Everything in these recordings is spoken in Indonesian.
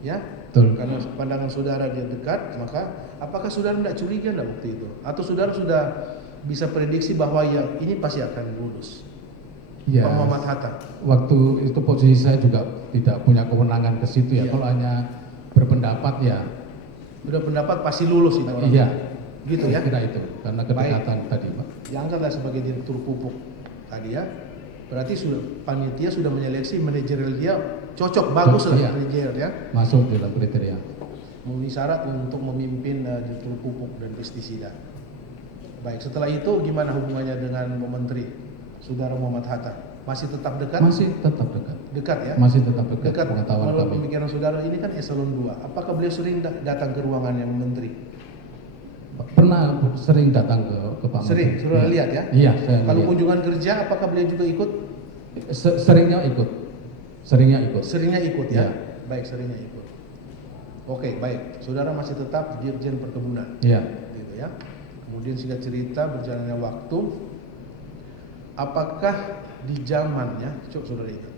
Ya, Betul. karena pandangan saudara dia dekat, maka apakah saudara tidak curiga enggak waktu itu? Atau saudara sudah bisa prediksi bahwa ya ini pasti akan lulus? Ya, Pak Muhammad Hatta. waktu itu posisi saya juga tidak punya kewenangan ke situ ya. Iya. Kalau hanya berpendapat ya. Sudah pendapat pasti lulus itu orang. Iya. Gitu ya. Kira itu karena kedekatan tadi, Pak. Diangkatlah sebagai direktur pupuk tadi ya. Berarti sudah panitia sudah menyeleksi manajerial dia cocok, bagus lah Iya. manajerial ya. Masuk dalam kriteria. Memenuhi syarat untuk memimpin direktur pupuk dan pestisida. Baik, setelah itu gimana hubungannya dengan Menteri Saudara Muhammad Hatta? Masih tetap dekat? Masih tetap dekat. Dekat ya? Masih tetap dekat. Dekat. Pengetahuan Menurut kami. pemikiran saudara ini kan eselon 2. Apakah beliau sering datang ke ruangan yang menteri? Pernah sering datang ke Pak Sering, Menteri. saudara Iya. lihat ya? Iya, saya Kalau lihat. kunjungan kerja apakah beliau juga ikut? Seringnya ikut. Seringnya ikut. Seringnya ikut ya? Iya. Baik, seringnya ikut. Oke, baik. Saudara masih tetap Dirjen Perkebunan. Iya. Gitu ya. Kemudian singkat cerita berjalannya waktu, apakah di zamannya, coba saudara ingat,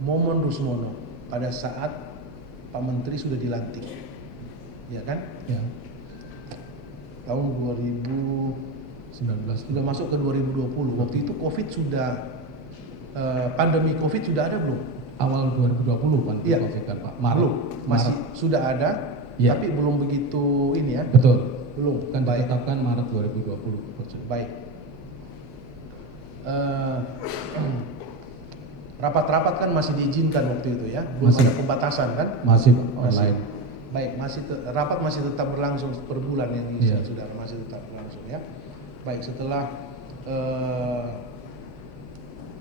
Momon Rusmono pada saat Pak Menteri sudah dilantik, ya kan? Ya. Tahun 2019 sudah masuk ke 2020. Waktu itu COVID sudah pandemi COVID sudah ada belum? Awal 2020 kan Iya. COVID kan Pak. Maret. Belum, masih Maret. sudah ada, Iya. tapi belum begitu ini ya. Betul. Belum. Kan Baik. ditetapkan Maret 2020. Baik. Rapat-rapat kan masih diizinkan waktu itu ya, belum Masih. ada pembatasan kan? Masih Masih. online. Baik, rapat masih tetap berlangsung per bulan yang Iya. saudara masih tetap berlangsung ya. Baik, setelah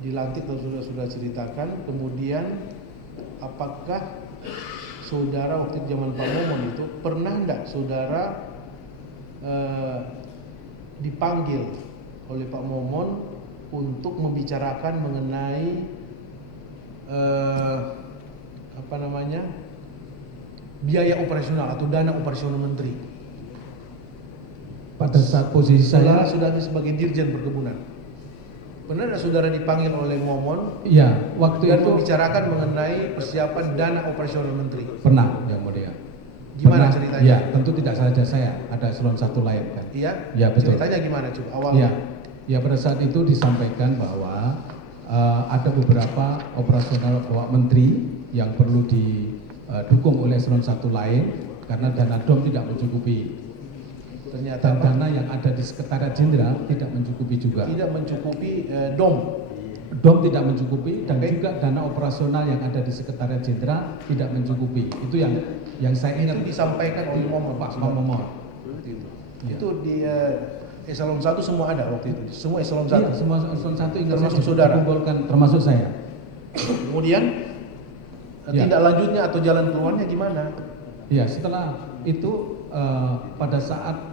dilantik sudah ceritakan, kemudian apakah saudara waktu zaman Pak Momon itu pernah enggak saudara dipanggil oleh Pak Momon untuk membicarakan mengenai biaya operasional atau dana operasional menteri? Pada saat posisi Saudara saya, sudah ada sebagai Dirjen Perkebunan. Pernah tidak saudara dipanggil oleh Momon iya, waktu dan itu membicarakan mengenai persiapan dana operasional menteri? pernah yang mulia. Gimana Pernah, ceritanya? Iya, tentu tidak saja saya, ada eselon satu lain kan. Iya? Iya, betul. Ceritanya gimana coba Iya, awalnya? ya pada saat itu disampaikan bahwa ada beberapa operasional Bapak Menteri yang perlu didukung oleh eselon satu lain karena dana DOM tidak mencukupi. Ternyata Dan apa? dana yang ada di Sekretariat Jenderal tidak mencukupi juga. Tidak mencukupi DOM. DOM tidak mencukupi dan Oke. juga dana operasional yang ada di Sekretariat Jenderal tidak mencukupi. Itu yang saya Itu ingat disampaikan oleh Momon Pak saudara. Momon. Iya. Itu di eselon 1 semua ada waktu itu. Semua eselon 1. Iya, semua eselon satu ingat Termasuk saya saudara? dikumpulkan, termasuk saya. Kemudian Ya. tindak lanjutnya atau jalan keluarnya gimana? Ya, setelah itu pada saat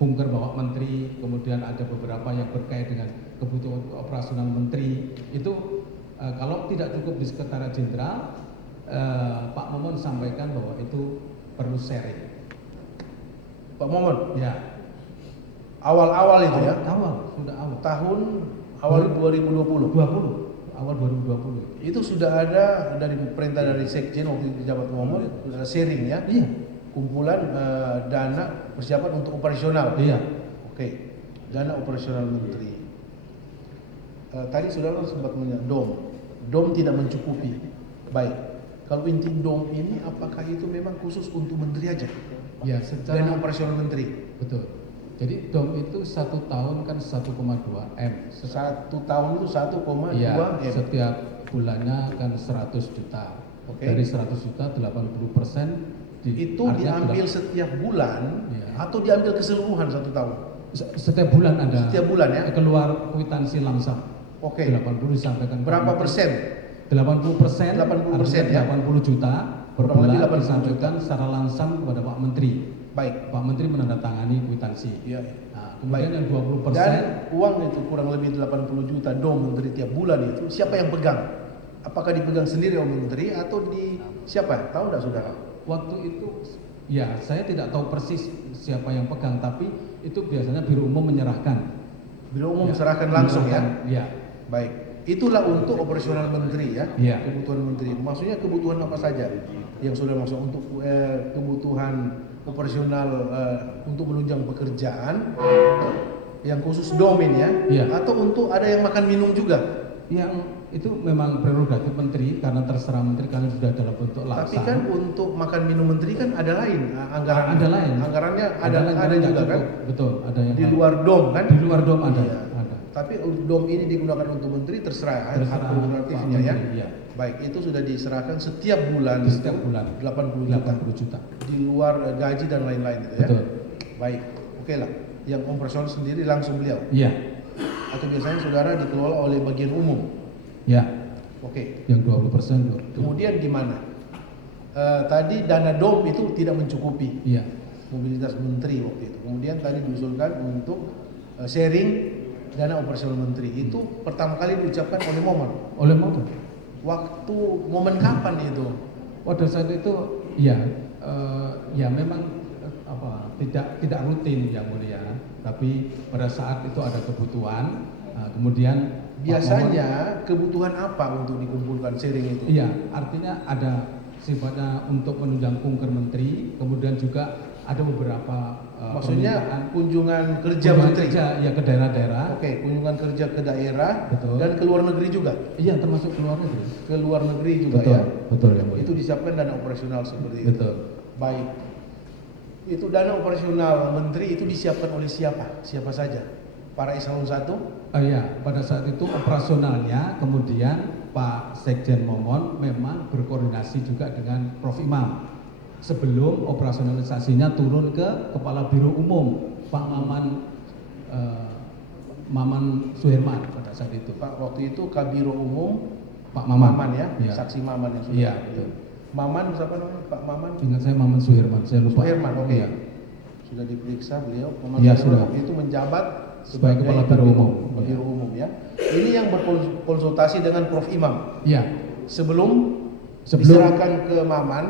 bungker Bapak Menteri, kemudian ada beberapa yang berkait dengan kebutuhan operasional Menteri, itu kalau tidak cukup di Sekretariat Jenderal, Pak Momon sampaikan bahwa itu perlu sharing. Pak Momon, Ya, awal-awal itu ya, sudah awal. tahun awal 2020. 20, awal 2020. Itu sudah ada dari perintah dari Sekjen waktu itu jabat Momon, sharing ya, Iya, kumpulan dana persiapan untuk operasional. iya. Oke, dana operasional menteri. Tadi saudara sempat menyebut DOM tidak mencukupi. Baik, kalau inti DOM ini apakah itu memang khusus untuk menteri aja? Ya, secara Dana operasional menteri. betul. Jadi DOM itu 1 tahun kan 1,2 M. Satu tahun itu 1,2 Iya, M. setiap bulannya kan 100 juta. Oke. Dari 100 juta 80% Itu diambil setiap bulan Iya. atau diambil keseluruhan satu tahun? setiap bulan ada Setiap bulan ya? keluar kwitansi lamsam. Oke. 80 disampaikan. Berapa persen? 80%. 80% artinya ya? 80 juta per Kurang lebih bulan 80 disampaikan secara langsam kepada Pak Menteri. Baik. Pak Menteri menandatangani kwitansi. Iya. Nah, kemudian Baik. yang 20% Dan uang itu kurang lebih 80 juta DOM menteri tiap bulan itu siapa yang pegang? Apakah dipegang sendiri oleh menteri atau di siapa? Tahu tidak saudara? waktu itu ya saya tidak tahu persis siapa yang pegang, tapi itu biasanya Biro Umum menyerahkan. Biro Umum Ya, serahkan langsung ya. menyerahkan, ya. Baik. Itulah untuk operasional menteri ya, Iya. kebutuhan menteri. Maksudnya kebutuhan apa saja yang sudah masuk untuk kebutuhan operasional untuk menunjang pekerjaan yang khusus domain ya, Iya. atau untuk ada yang makan minum juga. Yang itu memang prerogatif menteri karena terserah menteri karena sudah dalam bentuk laksa. Tapi kan untuk makan minum menteri kan ada lain anggaran. Ada lain. Anggarannya lain, ada tapi nggak juga cukup. kan. Betul, ada yang Di lain. luar dom kan? Di luar dom ada. Iya. Ada. Tapi dom ini digunakan untuk menteri terserah hak Terserah prerogatifnya Pak ya. Menteri, iya. Baik, itu sudah diserahkan setiap bulan. Di setiap bulan 80 juta. 80 juta. Di luar gaji dan lain-lain itu ya. Betul. Baik, oke lah. Yang operasional sendiri langsung beliau. Iya. Atau biasanya saudara dikelola oleh bagian umum. Ya. Oke. Yang 20% loh. Kemudian gimana? Tadi dana dom itu tidak mencukupi Iya. mobilitas menteri waktu itu. Kemudian tadi diusulkan untuk sharing dana operasional menteri. Itu pertama kali diucapkan oleh Momon. Oleh motor. Waktu momen kapan itu? Pada saat itu ya ya memang tidak rutin yang mulia, tapi pada saat itu ada kebutuhan, kemudian Pak Biasanya kebutuhan apa untuk dikumpulkan sharing itu? Momon, iya, artinya ada sifatnya untuk menunjang kunker menteri, kemudian juga ada beberapa Maksudnya kunjungan kerja kunjungan menteri. kerja ya ke daerah-daerah. Oke, kunjungan kerja ke daerah. Betul. Dan ke luar negeri juga. Iya, termasuk ke luar negeri. Ke luar negeri juga Betul, ya. betul ya mulia. Itu disiapkan dana operasional seperti itu. Betul. Baik. Itu dana operasional menteri itu disiapkan oleh siapa? Siapa saja? Para eselon 1? Iya, pada saat itu operasionalnya kemudian Pak Sekjen Momon memang berkoordinasi juga dengan Prof Imam sebelum operasionalisasinya turun ke Kepala Biro Umum Pak Maman Suherman pada saat itu. Pak waktu itu Kabiro Umum Pak Maman, Maman ya, Iya. saksi Maman yang sudah. Iya, betul. Maman siapa namanya? Pak Maman? Ingat saya Maman Suherman, saya lupa. Suherman, oke. Iya. Sudah diperiksa beliau. Maman Iya, Suherman sudah. waktu itu menjabat Sebagai Kepala Biro Umum. Biro Umum ya. Ini yang berkonsultasi dengan Prof Imam Iya. sebelum Sebelum- diserahkan ke Maman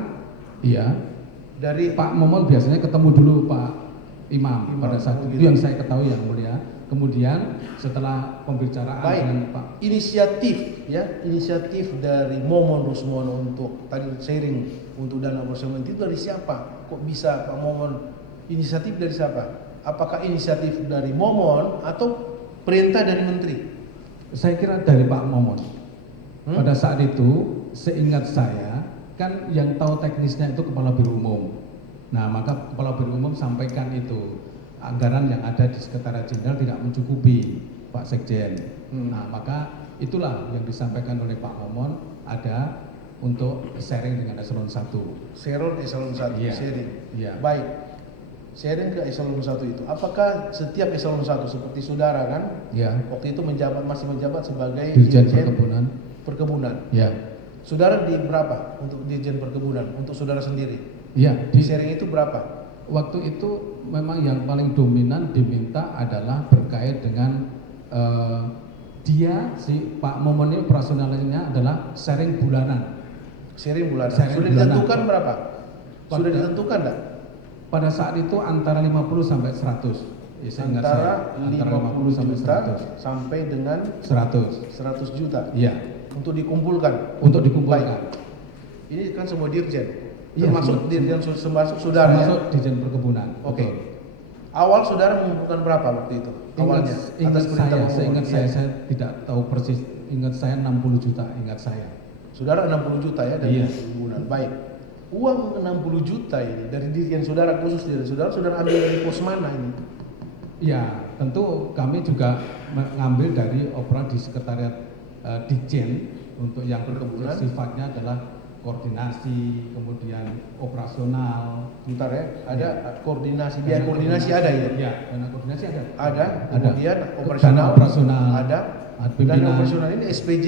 Iya. dari Pak Momon biasanya ketemu dulu Pak Imam, Imam, pada saat oh itu gitu. yang saya ketahui yang mulia. Kemudian setelah pembicaraan baik dengan Pak inisiatif ya, inisiatif dari Momon Rusmono untuk tadi sharing untuk dana operasional itu dari siapa? Kok bisa Pak Momon inisiatif dari siapa? Apakah inisiatif dari Momon atau perintah dari menteri? saya kira dari Pak Momon. Pada saat itu seingat saya kan yang tahu teknisnya itu Kepala Biro Umum. Nah, maka Kepala Biro Umum sampaikan itu anggaran yang ada di Sekretariat Jenderal tidak mencukupi Pak Sekjen. Nah, maka itulah yang disampaikan oleh Pak Momon ada untuk sharing dengan eselon 1. Serol eselon 1 Iya. sharing. Iya. Baik. Sharing ke eselon 1 itu. Apakah setiap eselon 1 seperti saudara kan? Ya, Waktu itu masih menjabat sebagai Dirjen Perkebunan. Perkebunan. Ya. Saudara di berapa untuk Dirjen Perkebunan untuk saudara sendiri? Ya, Di sharing itu berapa? waktu itu memang yang paling dominan diminta adalah berkait dengan dia si Pak Momon ini operasionalnya adalah sharing bulanan. Sharing bulanan. Sharing Sudah bulanan. ditentukan berapa? Sudah Pada- ditentukan enggak? Pada saat itu antara 50 sampai 100. Ya, saya ingat Antara saya, antara 50 sampai juta 100. sampai dengan 100. 100 juta Iya, untuk dikumpulkan. untuk dikumpulkan. Ini kan semua dirjen. Iya, Termasuk semua. dirjen termasuk saudara ya. Termasuk Dirjen Perkebunan. Oke. Betul. Awal saudara mengumpulkan berapa waktu itu? Awalnya Ingat saya, Momon. seingat Iya. saya tidak tahu persis. Ingat saya 60 juta, ingat saya. Saudara 60 juta ya dari Iya. perkebunan. Baik. Uang 60 juta ini dari dirjen saudara khusus dari saudara ambil dari pos mana ini? Ya, tentu kami juga mengambil dari operan di sekretariat Ditjen untuk yang Perkebunan. sifatnya adalah koordinasi, kemudian operasional. Bentar ya, ada koordinasi, biaya koordinasi ada ya? Ya, dana koordinasi ada. Ada, Ada. kemudian Dana operasional, operasional. ada, Pimpinan. dana operasional ini SPJ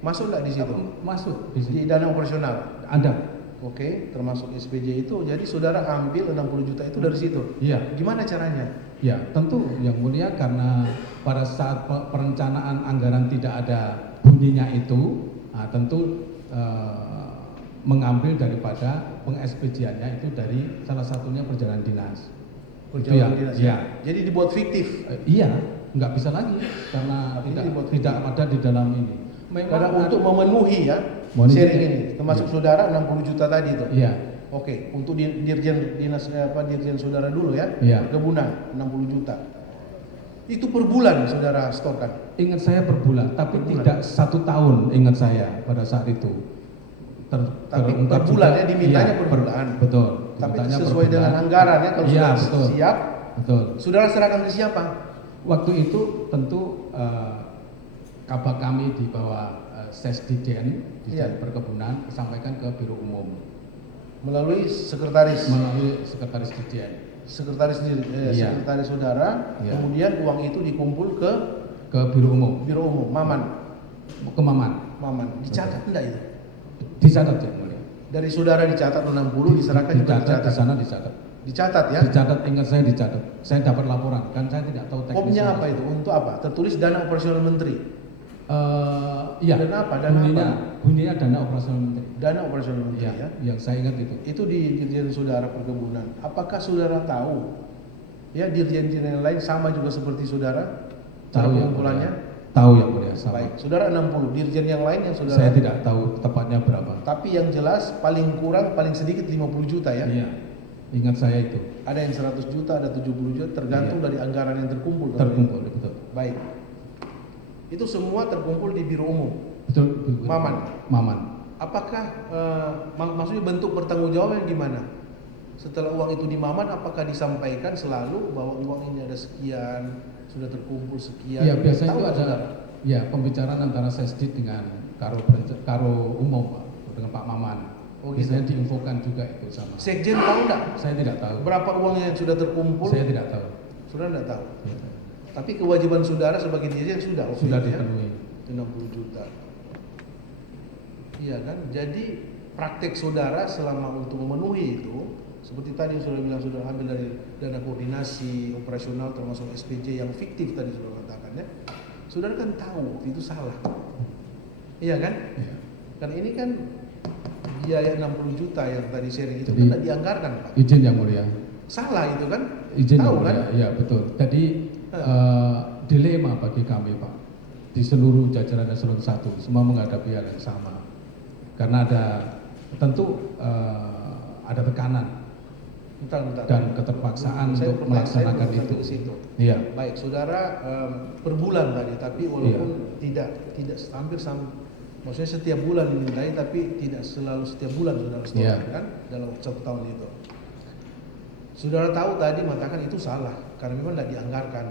masuk nggak di situ? Masuk di Di sini. dana operasional, Ada. oke, termasuk SPJ itu, jadi saudara ambil 60 juta itu dari situ. Iya. Gimana caranya? Ya, tentu yang mulia karena pada saat perencanaan anggaran tidak ada bunyinya itu, nah, tentu mengambil daripada peng-SPJ-nya itu dari salah satunya perjalanan dinas. Itu Perjalanan ya, dinas. ya. Jadi dibuat fiktif. Iya, nggak bisa lagi karena Artinya dibuat tidak ada di dalam ini. Karena untuk memenuhi ya Monitoring. sharing ini, termasuk saudara 60 juta tadi itu. Iya. Oke, untuk dirjen dinas dirjen saudara dulu ya, Iya. perkebunan 60 juta. Itu per bulan saudara setorkan. Ingat saya per bulan, tapi Per bulan. tidak 1 tahun. Ingat saya pada saat itu. Tapi terungkap per bulan juga, ya, dimintanya iya, per bulan. Betul. Tapi dimintanya per sesuai dengan bulan. anggaran ya, kalau Iya, sudah betul. siap, Betul. saudara serahkan ke siapa? Waktu itu tentu kabak kami di bawah Sesdijen, Dijen Iya. Perkebunan, sampaikan ke Biro Umum Melalui sekretaris melalui Sekretaris Dijen. Sekretaris saudara, Iya. kemudian uang itu dikumpul ke Ke Biro Umum, Biro Umum, Maman. ke Maman. Dicatat enggak itu? Dicatat ya, Mulia. Dari saudara dicatat 60, diserahkan juga Dicatat di dicatat. sana dicatat. Dicatat ya. Dicatat, ingat saya dicatat. Saya dapat laporan, kan saya tidak tahu teknisnya. Popnya apa itu? Untuk apa? Tertulis dana operasional menteri. Iya. Dana apa? Dana bunyinya, apa? bunyinya dana operasional menteri. Dana operasional menteri Iya, ya. yang saya ingat itu. Itu di dirjen saudara perkebunan. Apakah saudara tahu? Ya, dirjen-dirjen yang lain sama juga seperti saudara? Cara Tahu ya, pengumpulannya? Mulia. Tahu ya, Mulia, sama. Baik, saudara 60. Dirjen yang lain yang saudara? Saya tidak tahu tepatnya berapa. Tapi yang jelas paling kurang paling sedikit 50 juta ya. Iya. Ingat saya itu. Ada yang 100 juta, ada 70 juta, tergantung Iya. dari anggaran yang terkumpul. Terkumpul, betul. Baik. Itu semua terkumpul di Biro Umum. Betul. Maman. Apakah maksudnya bentuk pertanggungjawaban gimana? Setelah uang itu di Maman, apakah disampaikan selalu bahwa uang ini ada sekian, sudah terkumpul sekian? Iya, biasanya Tahu itu nggak, ada saudara? ya pembicaraan antara Sesdit dengan Karo Umum, Pak, dengan Pak Maman. Oh, gitu. Biasanya diinfokan juga itu sama. Sekjen tahu nggak Saya tidak tahu. berapa uang yang sudah terkumpul? Saya tidak tahu. Saudara nggak tahu. Tidak tahu. Tapi kewajiban saudara sebagai dirjen sudah. waktu Sudah itu ya? dipenuhi. 60 juta. Iya kan? Jadi praktek saudara selama untuk memenuhi itu, seperti tadi yang sudah bilang, sudah ambil dari dana koordinasi operasional termasuk SPJ yang fiktif tadi sudah katakan ya. Saudara kan tahu waktu itu salah. Iya kan? Iya. Kan ini kan biaya 60 juta yang tadi sharing itu Jadi, kan tidak dianggarkan, Pak. Izin yang mulia. Salah itu kan? Izin yang Tahu mulia. kan? Iya, betul. Jadi dilema bagi kami, Pak. Di seluruh jajaran eselon 1 semua menghadapi hal yang sama. Karena ada tentu ada tekanan Bentar. dan keterpaksaan Saya untuk belum melaksanakan sampai itu. ke situ. Iya. Baik, saudara per bulan tadi, tapi walaupun tidak hampir maksudnya setiap bulan dimintai, tapi tidak selalu setiap bulan saudara setorkan Iya. kan dalam 1 tahun itu. Saudara tahu tadi mengatakan itu salah karena memang tidak dianggarkan.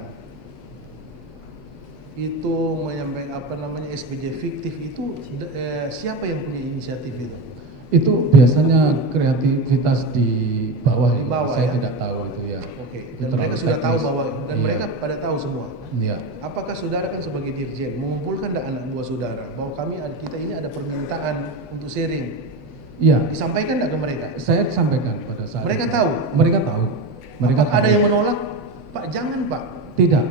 Itu menyampaikan SPJ fiktif itu siapa yang punya inisiatif itu? Itu biasanya kreativitas di bawah. Di bawah, Saya ya? tidak tahu itu ya. Oke, Itu dan mereka terlalu sudah tahu teknis. bahwa dan Iya. mereka pada tahu semua. Iya. Apakah saudara kan sebagai dirjen mengumpulkan anak buah saudara bahwa kita ini ada permintaan untuk sharing? Iya. Disampaikan tidak ke mereka? Saya sampaikan pada saat Mereka itu. tahu? Mereka tahu. Mereka Apakah ada tahu. yang menolak? Pak, jangan Pak. Tidak.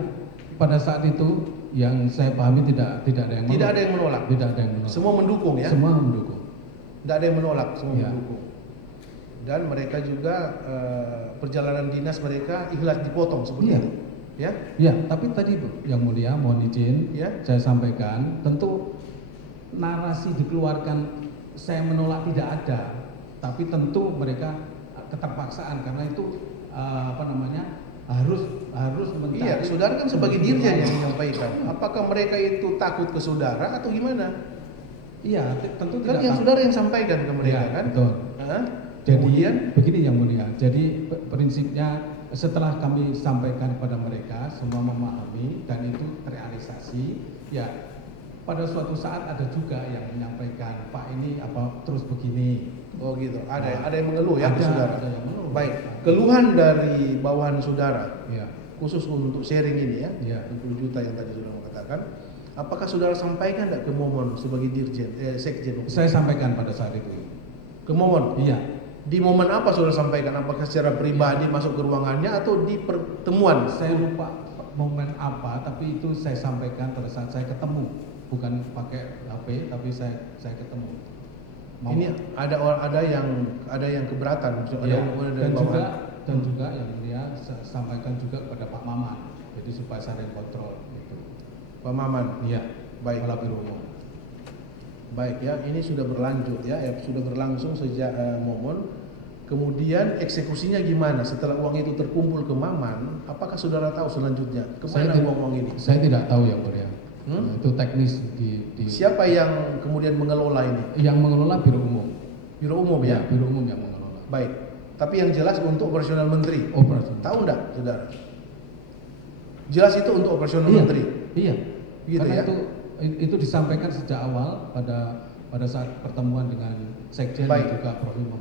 Pada saat itu yang saya pahami tidak ada yang Tidak ada yang menolak. Tidak ada yang menolak. Semua mendukung ya. Semua mendukung. Tidak ada yang menolak, semua Iya. mendukung. Dan mereka juga perjalanan dinas mereka ikhlas dipotong seperti Iya. itu. Ya. Ya, tapi tadi Bu, yang mulia mohon izin Ya. saya sampaikan, tentu narasi dikeluarkan saya menolak tidak ada, tapi tentu mereka keterpaksaan karena itu harus mencari. Iya, saudara kan sebagai dirjen yang menyampaikan. Apakah mereka itu takut ke saudara atau gimana? Iya, tentu Kan tidak yang takut. saudara yang sampaikan ke mereka Iya, kan? betul. Hah? Jadi Kemudian begini yang mulia. Jadi prinsipnya setelah kami sampaikan kepada mereka semua memahami dan itu terrealisasi, ya pada suatu saat ada juga yang menyampaikan, Pak ini apa terus begini. oh gitu. Ada yang mengeluh ya ke saudara. Ada yang mengeluh. Baik, keluhan dari bawahan saudara Ya. khusus untuk sharing ini ya, Ya. 20 juta yang tadi sudah mengatakan. Apakah saudara sampaikan tidak ke Momon sebagai dirjen, sekjen? Saya sampaikan pada saat itu. Ke Momon? Iya. Di momen apa saudara sampaikan? Apakah secara pribadi masuk ke ruangannya atau di pertemuan? Saya lupa momen apa, tapi itu saya sampaikan pada saat saya ketemu, bukan pakai HP, tapi saya ketemu. Ini ada yang keberatan, maksudnya Ya, ada yang dari dan bawahan. juga yang mulia saya sampaikan juga kepada Pak Maman. Jadi supaya saling kontrol itu. Pak Maman. Iya, Baik. Kepala Biro Umum. Baik ya, ini sudah berlanjut ya, sudah berlangsung sejak Momon. Kemudian eksekusinya gimana? Setelah uang itu terkumpul ke Maman, apakah saudara tahu selanjutnya kemana uang ini? Saya tidak tahu yang mulia. Itu teknis di Siapa yang kemudian mengelola ini? yang mengelola Biro Umum. Biro Umum ya? Biro Umum yang mengelola. Baik. Tapi yang jelas untuk operasional menteri. Operasional. Tahu enggak, saudara? Jelas itu untuk operasional Iya. menteri. Iya. Gitu Karena ya? itu disampaikan sejak awal pada saat pertemuan dengan Sekjen Baik. dan juga Prof. Imam.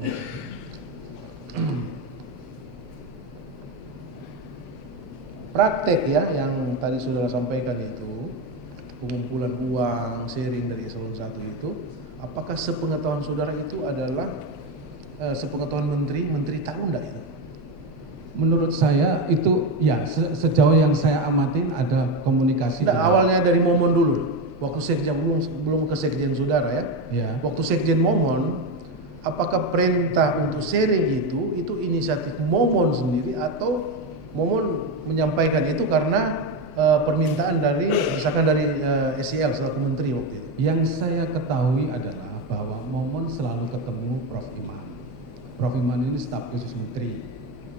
Praktek ya yang tadi saudara sampaikan itu, pengumpulan uang, sharing dari eselon 1 itu, apakah sepengetahuan saudara itu adalah sepengetahuan menteri tahu enggak itu? Menurut saya itu ya sejauh yang saya amatin ada komunikasi. Enggak, awalnya dari Momon dulu. Waktu sekjen belum ke sekjen saudara ya. Ya. Waktu sekjen Momon, apakah perintah untuk sharing itu inisiatif Momon sendiri atau Momon menyampaikan itu karena permintaan dari misalkan dari SEL selaku menteri waktu itu? Yang saya ketahui adalah bahwa Momon selalu ketemu Prof. Imam. Prof. Imam ini staf khusus menteri.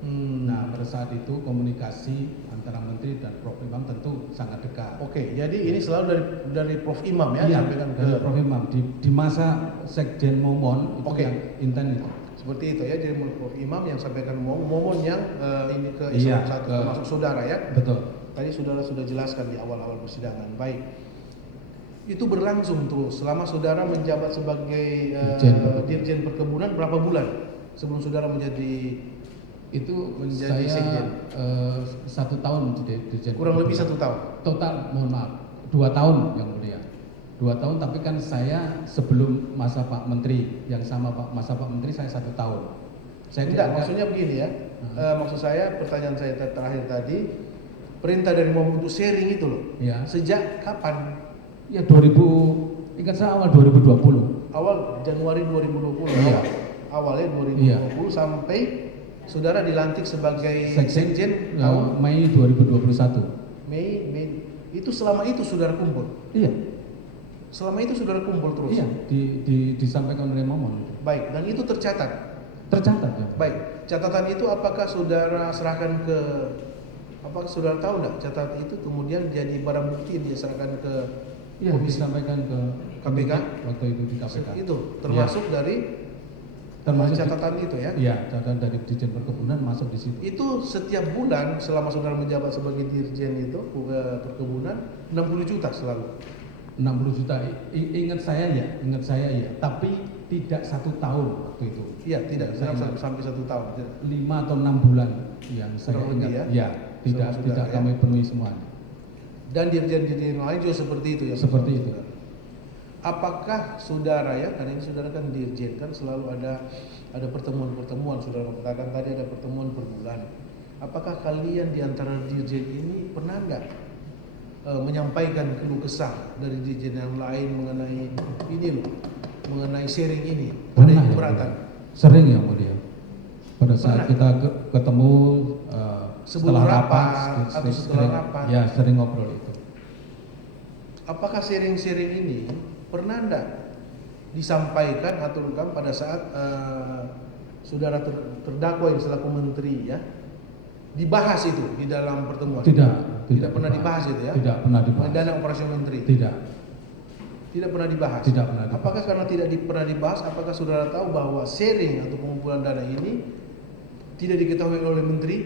Nah, pada saat itu komunikasi antara menteri dan Prof. Imam tentu sangat dekat. Oke, jadi ini selalu dari Prof. Imam ya, Iya, sampaikan ke dari Prof. Imam di masa Sekjen Momon itu Oke. yang intens itu. seperti itu ya, jadi Prof. Imam yang sampaikan Momon yang ini ke Iya, eselon 1 ke- termasuk saudara ya. Betul. Tadi saudara sudah jelaskan di awal-awal persidangan. Baik. Itu berlangsung terus selama saudara menjabat sebagai Dirjen Perkebunan berapa bulan sebelum saudara menjadi Itu menjadi saya sekjen? 1 tahun menjadi Dirjen. kurang lebih Perkebunan. 1 tahun? Total, mohon maaf, 2 tahun yang mulia. 2 tahun, tapi kan saya sebelum masa Pak Menteri, yang sama masa Pak Menteri saya 1 tahun. Saya Tidak, maksudnya begini ya. Maksud saya, pertanyaan saya terakhir tadi, perintah dari Momon untuk sharing itu loh. Ya, Sejak kapan? ya 2000, ingat saya awal 2020. Awal Januari 2020. Iya. Awalnya 2020 Iya. sampai saudara dilantik sebagai sekjen ya, tahun Mei 2021. Mei. Itu selama itu saudara kumpul. Iya, Selama itu saudara kumpul terus. iya, disampaikan oleh Momon. Baik, dan itu tercatat. Tercatat ya. Baik, catatan itu apakah saudara serahkan ke, apakah saudara tahu enggak catatan itu kemudian jadi barang bukti yang diserahkan ke Iya, komisi disampaikan ke KPK? waktu itu di KPK. Itu termasuk dari Termasuk catatan itu ya. Iya, catatan dari Dirjen Perkebunan masuk di situ. Itu setiap bulan selama saudara menjabat sebagai dirjen itu perkebunan 60 juta selalu. 60 juta. Ingat saya ya. Tapi tidak 1 tahun waktu itu. Iya, tidak Saya ingat. sampai 1 tahun. Tidak. 5 atau 6 bulan yang saya Kurang lebih ingat. ya? Tidak Selama tidak saudara, ya? kami penuhi semuanya. Dan dirjen-dirjen lain juga seperti itu ya. Seperti itu. Apakah saudara ya, karena ini saudara kan dirjen kan selalu ada pertemuan-pertemuan, saudara katakan tadi ada pertemuan per bulan. Apakah kalian di antara dirjen ini pernah enggak menyampaikan keluh kesah dari dirjen yang lain mengenai ini loh, mengenai sharing ini? Ada Pernah yang ya, keberatan? Sering ya mulia. Pada saat Pernah. kita ketemu Sebelum setelah rapat atau setelah sering- rapat? Ya, sering ngobrol itu. Apakah sharing-sharing ini pernah enggak disampaikan atau rekam pada saat saudara terdakwa yang selaku menteri ya dibahas itu di dalam pertemuan? Tidak pernah dibahas itu ya? Tidak pernah dibahas. Dana operasi menteri? Tidak. Tidak pernah dibahas? Tidak pernah dibahas. Apakah karena tidak pernah dibahas, apakah saudara tahu bahwa sharing atau pengumpulan dana ini tidak diketahui oleh menteri?